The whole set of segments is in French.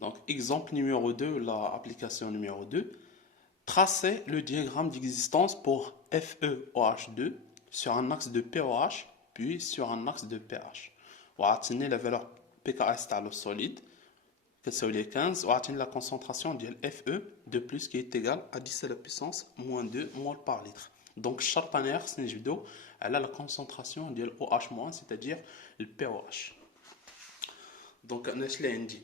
Donc, exemple numéro 2, la application numéro 2. Tracez le diagramme d'existence pour FeOH2 sur un axe de pOH, puis sur un axe de pH. وعطيني la valeur pKs تاع le solide كتساوي 15 وعطيني la concentration ديال Fe de plus qui est égale à 10 à la puissance moins 2 mol par litre. Donc الشرط هنايا خصني نجبدو على la concentration ديال OH- c'est-à-dire le pOH. Donc انا اش اللي عندي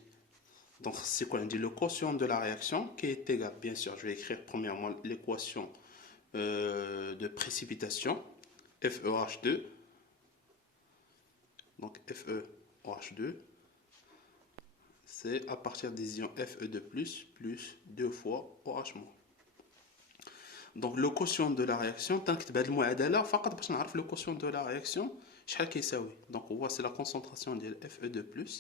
donc, c'est quoi? On dit le quotient de la réaction qui est égal, bien sûr, je vais écrire premièrement l'équation de précipitation, FeOH2. Donc, FeOH2, c'est à partir des ions Fe2+, plus 2 fois OH-. Donc, le quotient de la réaction, tant que tu as فقط باش نعرف le quotient de la réaction, شحال كيساوي. Donc, on voit c'est la concentration de Fe2+.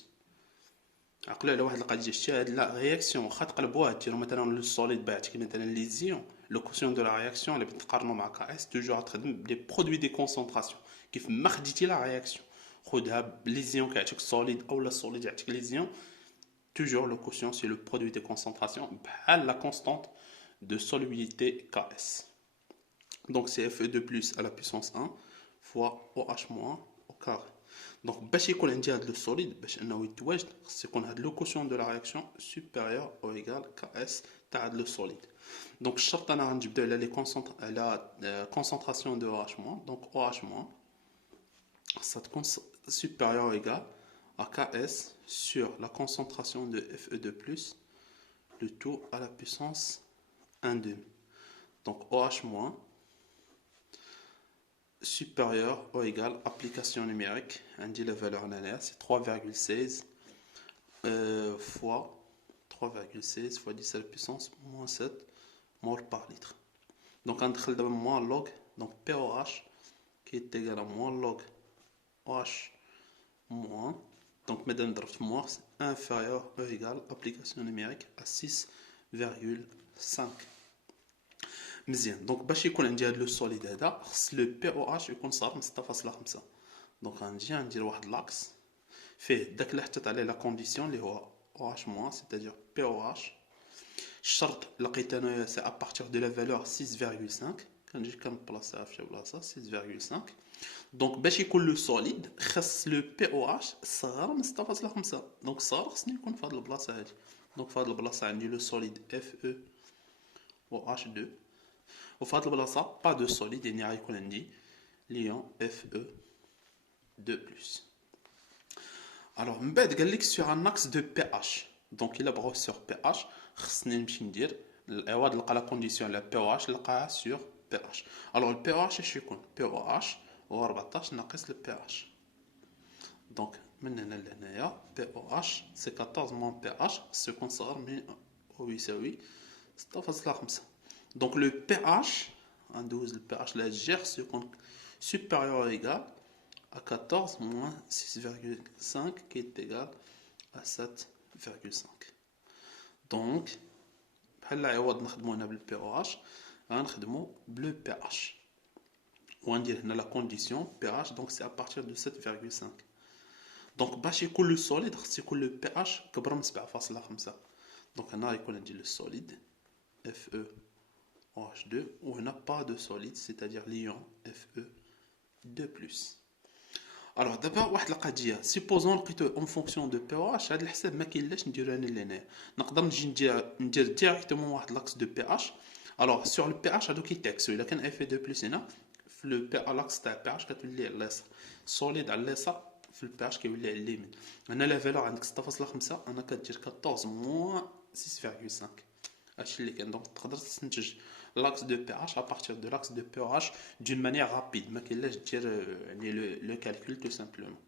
عقلوا على واحد القضيه شتي هاد لا رياكسيون واخا تقلبوها ديروا مثلا لو سوليد بعتك مثلا لي زيون لو كوسيون دو لا رياكسيون اللي بتقارنوا مع كاس توجور تخدم بلي برودوي دي كونسونطراسيون كيف ما خديتي لا رياكسيون خدها لي زيون كيعطيك سوليد او لا سوليد يعطيك لي زيون توجور لو كوسيون سي لو برودوي دي كونسونطراسيون بحال لا كونستانت de solubilité Ks. Donc c'est Fe2 plus à la puissance 1 fois OH- au carré. Donc, باش يكون عندي هذا لو سوليد باش انه يتواجد خص يكون هذا لو كوسيون دو لا رياكسيون سوبيريور او ايغال كاس تاع هذا لو سوليد. دونك الشرط انا غنجبدو على لي كونسونطراسيون دو OH-. دونك OH- ça تكون supérieur ou égal à Ks sur la concentration de Fe2+, le tout à la puissance 1/2. Donc OH- supérieur ou égal application numérique, on dit la valeur en alerte, c'est 3,16 fois 3,16 fois 10 à la puissance moins 7 mol par litre. Donc on a moins log, donc POH qui est égal à moins log OH moins, donc mesdames de moins c'est inférieur ou égal application numérique à 6,5. مزيان دونك باش يكون عندي هذا لو سوليد هذا خص لو بي او اش يكون صار من 6.5. دونك غنجي ندير واحد لاكس فيه داك اللي حطيت عليه لا كونديسيون اللي هو او اش موان سيتادير بي او اش. الشرط لقيت انايا سي ا بارتير دو لا فالور 6.5 كنجي كنبلاصيها في شي بلاصه 6.5. دونك باش يكون لو سوليد خص لو بي او اش صغر من 6.5. دونك صغر خصني يكون في هاد البلاصه هادي. دونك في هاد البلاصه عندي لو سوليد اف او اش 2 وفي هاد البلاصه با دو سوليد يعني غيكون عندي ليون Fe2+. الوغ من بعد قال لك سور ان اكس دو بي اش. دونك الا بغاو سور بي اش خصني نمشي ندير العوض نلقى لا كونديسيون على بي او اش نلقاها سور بي اش. الوغ البي او اش اش يكون بي او اش هو 14 ناقص البي اش. دونك من هنا لهنايا بي او اش سي 14 موان بي اش خصو يكون صغر من او يساوي 6.5. Donc le pH, on dose le pH la GR c'est supérieur ou égal à 14 moins 6,5 qui est égal à 7,5. Donc, بحال العوض نخدمو هنا بالPOH غنخدمو بلو pH. وغندير هنا la condition pH donc c'est à partir de 7,5. Donc باش يكون لو solide خص يكون لو pH كبر من 7.5. Donc هنا غيكون عندي لو solide Fe OH2 où on n'a pas de solide, c'est-à-dire l'ion Fe2+. Alors d'abord واحد القضيه سيبوزون لقيتو اون فونكسيون دو بي او اش هذا الحساب ما كاينلاش نديرو انا لهنايا نقدر نجي ندير ديريكتومون واحد لاكس دو بي اش. الوغ سور لو بي اش هادو كيتعكسو الا كان اف 2 بلس هنا في لو بي لاكس تاع بي اش كتولي على اليسار سوليد على اليسار في البي اش كيولي على اليمين. هنا لا فالور عندك 6.5 انا كدير 14 موان 6.5 هادشي اللي كاين. دونك تقدر تستنتج l'axe de pH à partir de l'axe de pH d'une manière rapide. Mais qu'il laisse dire le calcul tout simplement.